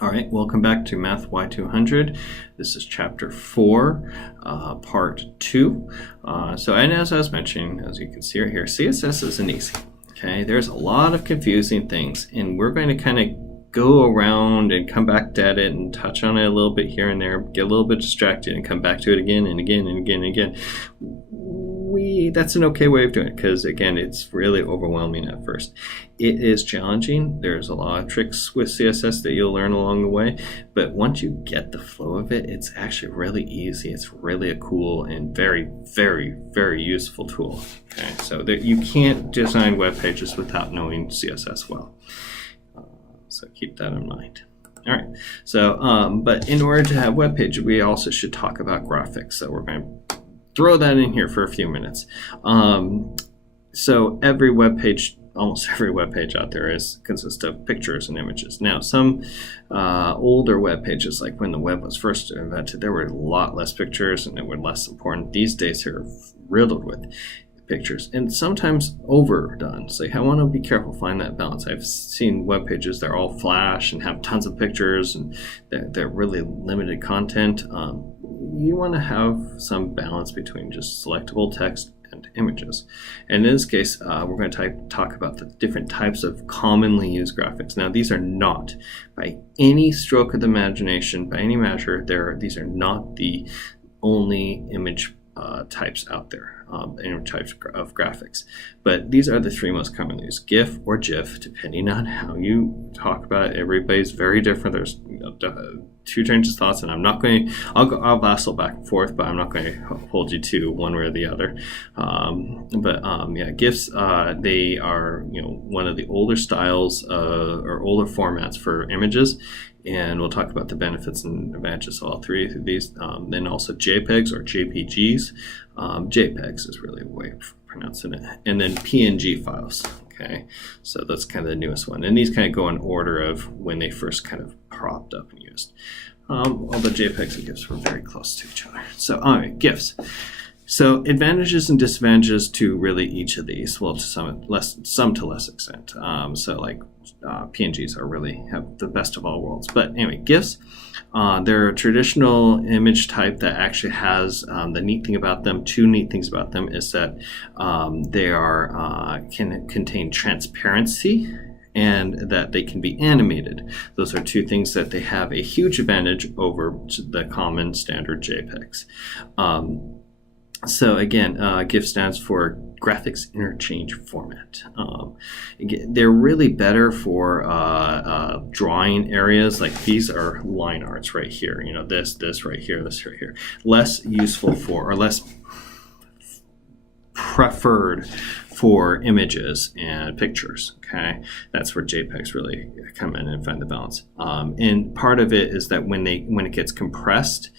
All right, welcome back to MATHY200. This is chapter 4, part 2. And as I was mentioning, as you can see right here, CSS isn't easy. Okay, there's a lot of confusing things, and we're going to kind of go around and come back at it and touch on it a little bit here and there, get a little bit distracted, and come back to it again and again and again and again. That's an okay way of doing it because, again, it's really overwhelming at first. It is challenging. There's a lot of tricks with CSS that you'll learn along the way, but once you get the flow of it, it's actually really easy. It's really a cool and very, very, very useful tool. Okay, so that you can't design web pages without knowing CSS well. So keep that in mind. All right, so but in order to have web page, we also should talk about graphics. So we're going to throw that in here for a few minutes. So every web page, almost every web page out there consists of pictures and images. Now, some older web pages, like when the web was first invented, there were a lot less pictures and they were less important. These days, they're riddled with pictures and sometimes overdone. So I want to be careful, find that balance. I've seen web pages that are all flash and have tons of pictures and they're really limited content. You want to have some balance between just selectable text and images. And in this case, we're going to talk about the different types of commonly used graphics. Now, these are not, by any stroke of the imagination, by any measure, these are not the only image types out there, types of graphics. But these are the three most commonly used: GIF or GIF, depending on how you talk about it. Everybody's very different. There's two trains of thoughts, and I'll vassal back and forth, but I'm not going to hold you to one way or the other. Yeah, GIFs, they are one of the older styles or older formats for images. And we'll talk about the benefits and advantages of all three of these. Then also JPEGs or JPGs. JPEGs is really a way of pronouncing it. And then PNG files. Okay, so that's kind of the newest one. And these kind of go in order of when they first kind of propped up and used. Although JPEGs and GIFs were very close to each other. So, all right, GIFs. So advantages and disadvantages to really each of these. Well, to some to less extent. So like PNGs have the best of all worlds. But anyway, GIFs, they're a traditional image type that actually has the neat thing about them. Two neat things about them is that they can contain transparency and that they can be animated. Those are two things that they have a huge advantage over the common standard JPEGs. So again, GIF stands for Graphics Interchange Format. They're really better for drawing areas. Like these are line arts right here. This right here, this right here. Less useful for, or less preferred for images and pictures. Okay, that's where JPEGs really come in and find the balance. And part of it is that when it gets compressed,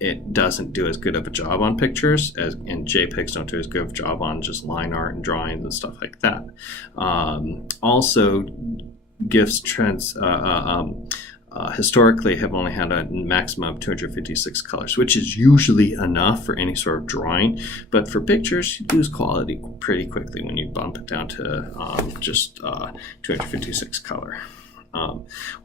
it doesn't do as good of a job on pictures, and JPEGs don't do as good of a job on just line art and drawings and stuff like that. Also, GIFs historically have only had a maximum of 256 colors, which is usually enough for any sort of drawing. But for pictures, you lose quality pretty quickly when you bump it down to just 256 color.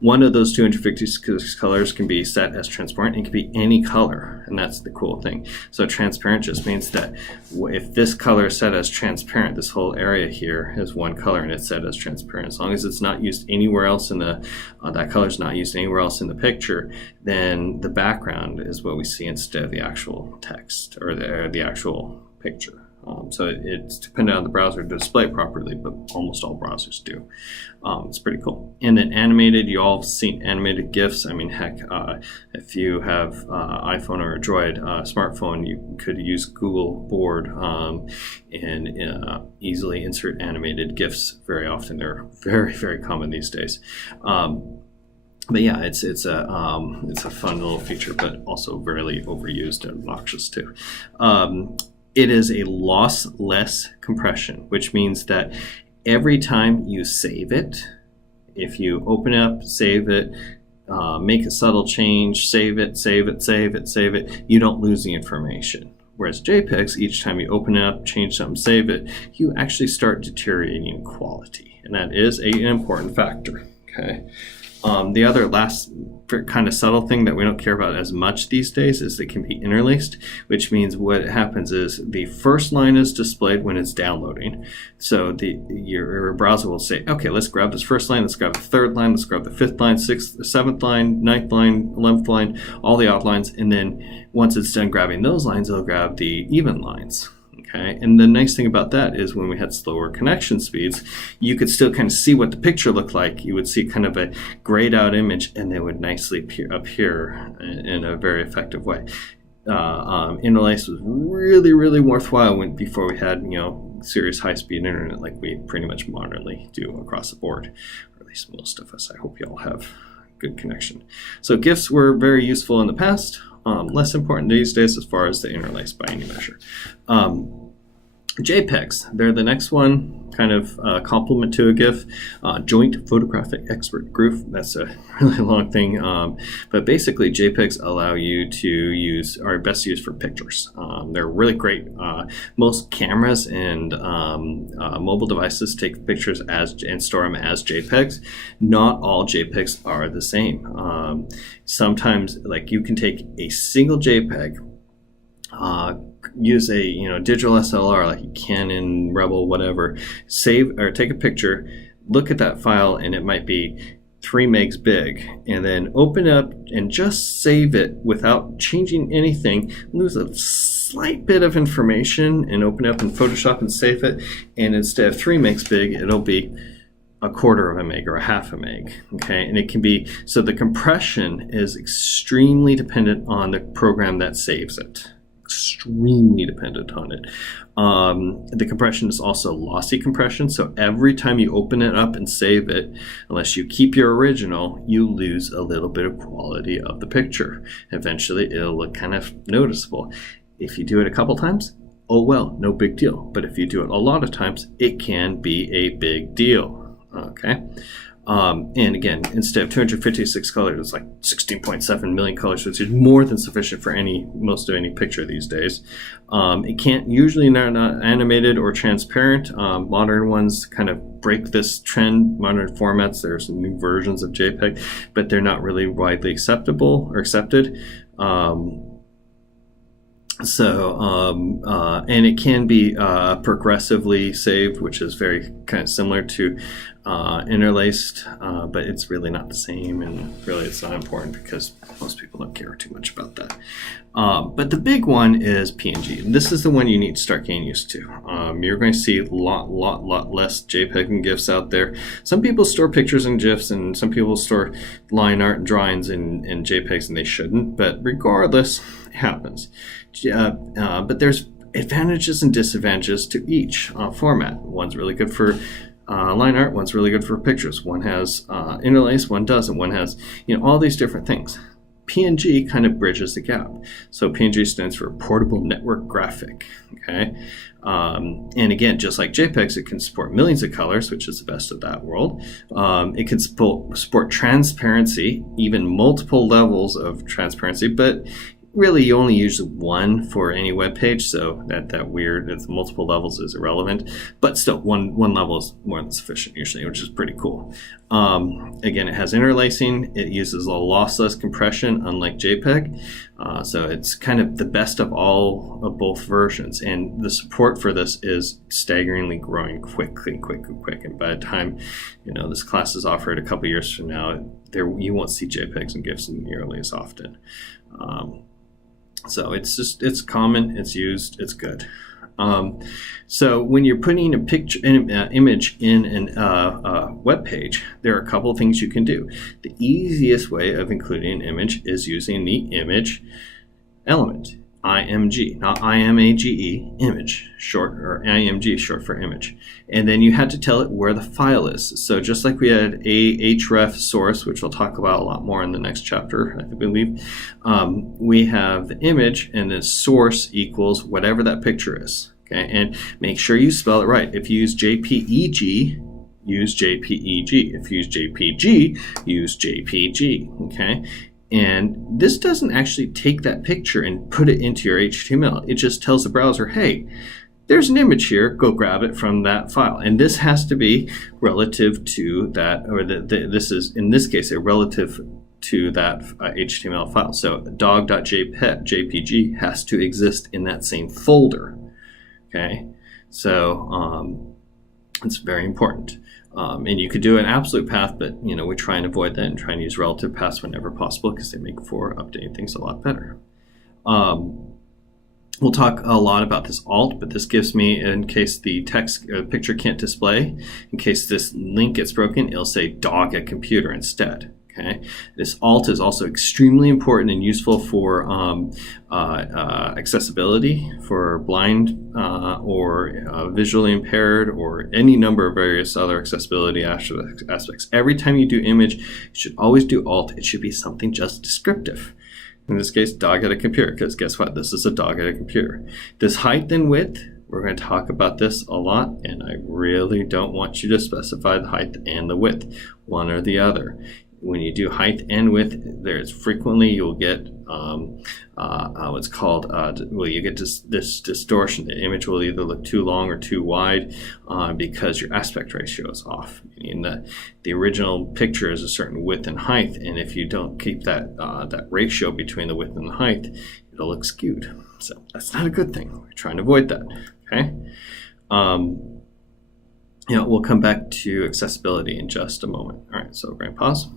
One of those 256 colors can be set as transparent. It can be any color, and that's the cool thing. So transparent just means that if this color is set as transparent, this whole area here is one color and it's set as transparent. As long as it's not used anywhere else in the that color is not used anywhere else in the picture, then the background is what we see instead of the actual text or the actual picture. So it's dependent on the browser to display it properly, but almost all browsers do. It's pretty cool. And then animated, you all have seen animated GIFs. I mean, heck, if you have iPhone or a Droid smartphone, you could use Google Board and easily insert animated GIFs very often. They're very, very common these days. But yeah, it's a fun little feature, but also really overused and obnoxious too. It is a lossless compression, which means that every time you save it, if you open it up, save it, make a subtle change, save it, you don't lose the information. Whereas JPEGs, each time you open it up, change something, save it, you actually start deteriorating quality. And that is an important factor. Okay. The other last kind of subtle thing that we don't care about as much these days is they can be interlaced, which means what happens is the first line is displayed when it's downloading. So your browser will say, okay, let's grab this first line, let's grab the third line, let's grab the fifth line, sixth, seventh line, ninth line, 11th line, all the odd lines, and then once it's done grabbing those lines, it'll grab the even lines. Okay, and the nice thing about that is when we had slower connection speeds, you could still kind of see what the picture looked like. You would see kind of a grayed out image, and they would nicely appear in a very effective way. Interlace was really, really worthwhile before we had, serious high-speed internet like we pretty much modernly do across the board, or at least most of us. I hope you all have good connection. So GIFs were very useful in the past. Less important these days as far as the interlace by any measure. JPEGs, they're the next one, kind of complement to a GIF. Joint Photographic Expert Group, that's a really long thing. But basically JPEGs allow you to are best used for pictures. They're really great. Most cameras and mobile devices take pictures and store them as JPEGs. Not all JPEGs are the same. Sometimes, like, you can take a single JPEG, use a digital SLR like Canon, Rebel, whatever, save or take a picture, look at that file, and it might be 3 megs big, and then open it up and just save it without changing anything, lose a slight bit of information, and open it up in Photoshop and save it, and instead of 3 megs big, it'll be 1/4 of a meg or 1/2 a meg. Okay, and it can be, so the compression is extremely dependent on the program that saves it. Extremely dependent on it. The compression is also lossy compression, so every time you open it up and save it, unless you keep your original, you lose a little bit of quality of the picture. Eventually it'll look kind of noticeable. If you do it a couple times, oh well, no big deal. But if you do it a lot of times, it can be a big deal. Okay. And again, instead of 256 colors, it's like 16.7 million colors, which is more than sufficient for most of any picture these days. It can't usually not animated or transparent. Modern ones kind of break this trend. Modern formats, there's some new versions of JPEG, but they're not really widely acceptable or accepted. And it can be progressively saved, which is very kind of similar to interlaced, but it's really not the same, and really it's not important because most people don't care too much about that. But the big one is PNG. This is the one you need to start getting used to. You're going to see a lot less JPEG and GIFs out there. Some people store pictures in GIFs, and some people store line art and drawings in JPEGs, and they shouldn't, but regardless, it happens. But there's advantages and disadvantages to each format. One's really good for line art, one's really good for pictures. One has interlace, one doesn't. One has all these different things. PNG kind of bridges the gap. So PNG stands for Portable Network Graphic. Okay, and again, just like JPEGs, it can support millions of colors, which is the best of that world. It can support transparency, even multiple levels of transparency, but really you only use one for any web page, so that weird multiple levels is irrelevant, but still one level is more than sufficient usually, which is pretty cool. Again, it has interlacing, it uses a lossless compression unlike JPEG, so it's kind of the best of both versions, and the support for this is staggeringly growing quick, and by the time this class is offered a couple years from now, you won't see JPEGs and GIFs nearly as often. So it's common, it's used, it's good. So when you're putting an image in a web page, there are a couple of things you can do. The easiest way of including an image is using the image element. IMG, not IMAGE, image, short, or IMG, short for image. And then you had to tell it where the file is. So just like we had a href source, which we'll talk about a lot more in the next chapter, I believe, we have the image, and the source equals whatever that picture is. Okay, and make sure you spell it right. If you use JPEG, use JPEG. If you use JPG, use JPG. Okay. And this doesn't actually take that picture and put it into your HTML. It just tells the browser, hey, there's an image here, go grab it from that file. And this has to be relative to that, or this is, in this case, a relative to that HTML file. So dog.jpg has to exist in that same folder. Okay, so it's very important. And you could do an absolute path, but we try and avoid that and try and use relative paths whenever possible because they make for updating things a lot better. We'll talk a lot about this alt, but this gives me, in case the text picture can't display, in case this link gets broken, it'll say dog at computer instead. Okay, this alt is also extremely important and useful for accessibility for blind or visually impaired or any number of various other accessibility aspects. Every time you do image, you should always do alt. It should be something just descriptive. In this case, dog at a computer, because guess what? This is a dog at a computer. This height and width, we're going to talk about this a lot, and I really don't want you to specify the height and the width, one or the other. When you do height and width, there's frequently you'll get what's called you get this distortion. The image will either look too long or too wide because your aspect ratio is off. Meaning that the original picture is a certain width and height, and if you don't keep that that ratio between the width and the height, it'll look skewed. So that's not a good thing. We're trying to avoid that. Okay. We'll come back to accessibility in just a moment. All right, so we're going to pause.